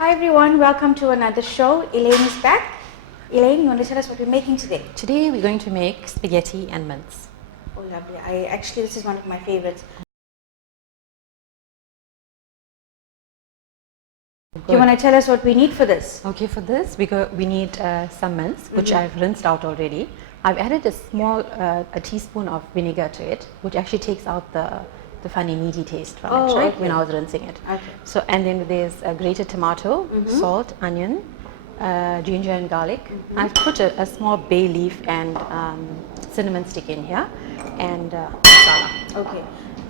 Hi everyone, welcome to another show. Elaine is back. Elaine, you want to tell us what we're making today? Today we're going to make spaghetti and mince. Oh lovely. This is one of my favorites. Do you want to tell us what we need for this? Okay, for this we need some mince, which I've rinsed out already. I've added a teaspoon of vinegar to it, which actually takes out the funny meaty taste from it, right? Okay. When I was rinsing it. Okay. So, and then there's a grated tomato, salt, onion, ginger and garlic. I've put a small bay leaf and cinnamon stick in here, and masala. Okay.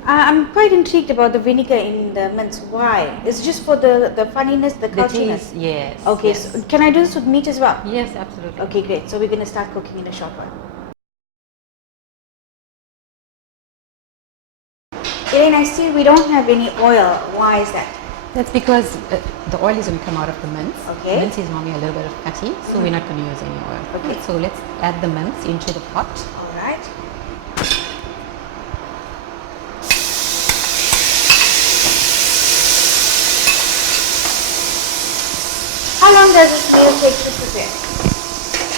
I'm quite intrigued about the vinegar in the mince. Why? Is it just for the funniness, the cultureness? Yes. Okay, yes. so can I do this with meat as well? Yes, absolutely. Okay, great. So we're going to start cooking in a short while. Elaine, I see we don't have any oil. Why is that? That's because the oil is going to come out of the mince. Okay. Mince is normally a little bit of fatty, so we're not going to use any oil. Okay. So let's add the mince into the pot. All right. How long does this meal take to prepare?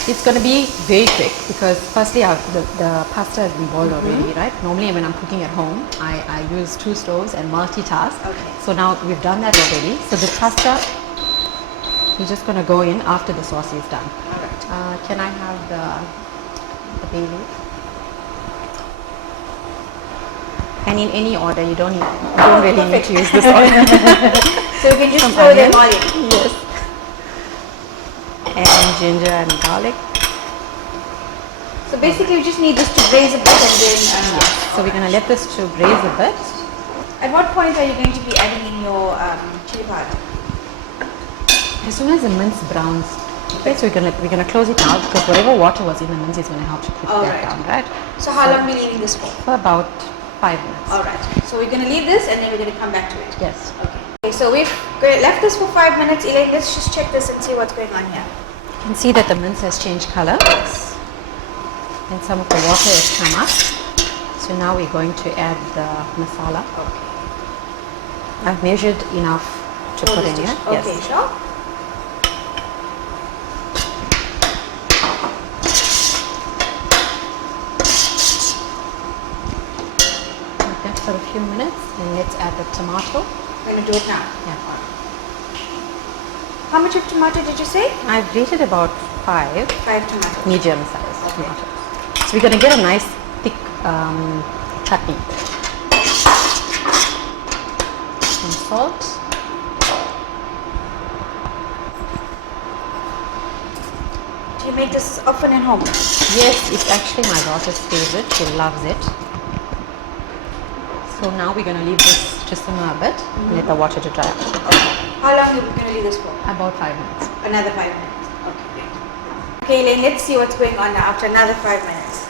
It's going to be very quick because firstly the pasta has been boiled already, right? Normally when I'm cooking at home, I use 2 stoves and multitask. Okay. So now we've done that already. So the pasta is just going to go in after the sauce is done. All right. Can I have the bay leaf? And in any order, you don't really need to use this oil. So we can just throw them all in. Yes. And ginger and garlic. So basically we just need this to braise a bit and then... So we're going to let this to braise a bit. At what point are you going to be adding in your chili powder? As soon as the mince browns, okay, so we're going to close it now because whatever water was in the mince is going to help to cook that down, right? So how long are we leaving this for? For about 5 minutes. Alright, so we're going to leave this and then we're going to come back to it. Yes. Okay, so we've left this for 5 minutes. Elaine, let's just check this and see what's going on here. You can see that the mince has changed color. Yes. And some of the water has come up. So now we're going to add the masala. Okay. I've measured enough to put in here. Okay, Yes. sure. Like that for a few minutes. And let's add the tomato. We're going to do it now. Yeah. How much of tomato did you say? I've grated about 5 5 tomatoes. medium size Okay. tomatoes. So we're going to get a nice thick chutney. Some salt. Do you make this often at home? Yes, it's actually my daughter's favorite. She loves it. So now we're going to leave this to simmer a bit and let the water to dry up. Okay. How long are we going to leave this for? About 5 minutes. Another 5 minutes. Okay, great. Okay, Elaine, let's see what's going on now after another 5 minutes.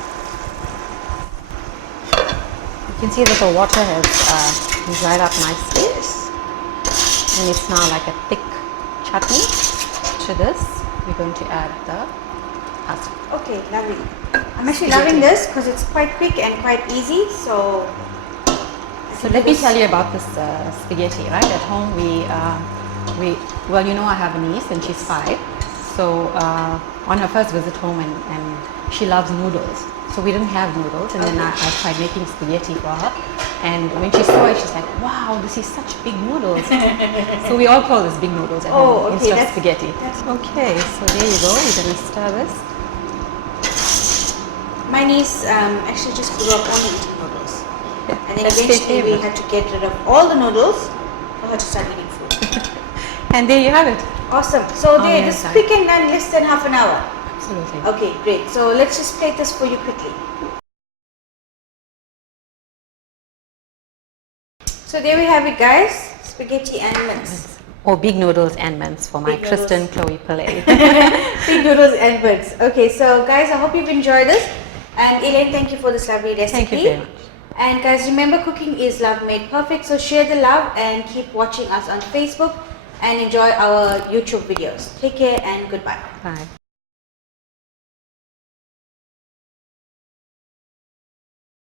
You can see that the water has dried up nicely. Yes. And it's now like a thick chutney. To this, we're going to add the pasta. Okay, lovely. I'm actually loving this because it's quite quick and quite easy. So let me tell you about this spaghetti, right? At home well, you know, I have a niece and she's 5. So on her first visit home and she loves noodles. So we didn't have noodles and then I tried making spaghetti for her. And when she saw it, she's like, wow, this is such big noodles. So we all call this big noodles at home instead of spaghetti. Okay, so there you go. We're going to stir this. My niece actually just grew up only eating noodles. And then eventually we had to get rid of all the noodles for her to start eating food. And there you have it. Awesome. So this is quick and done, less than half an hour. Absolutely. Okay, great. So let's just plate this for you quickly. So there we have it, guys. Spaghetti and mince. Or big noodles and mince for my Kristen Chloe Pillay. Big noodles and mince. Okay, so guys, I hope you've enjoyed this. And Elaine, thank you for this lovely recipe. Thank you very much. And guys, remember, cooking is love made perfect. So share the love and keep watching us on Facebook and enjoy our YouTube videos. Take care and goodbye. Bye.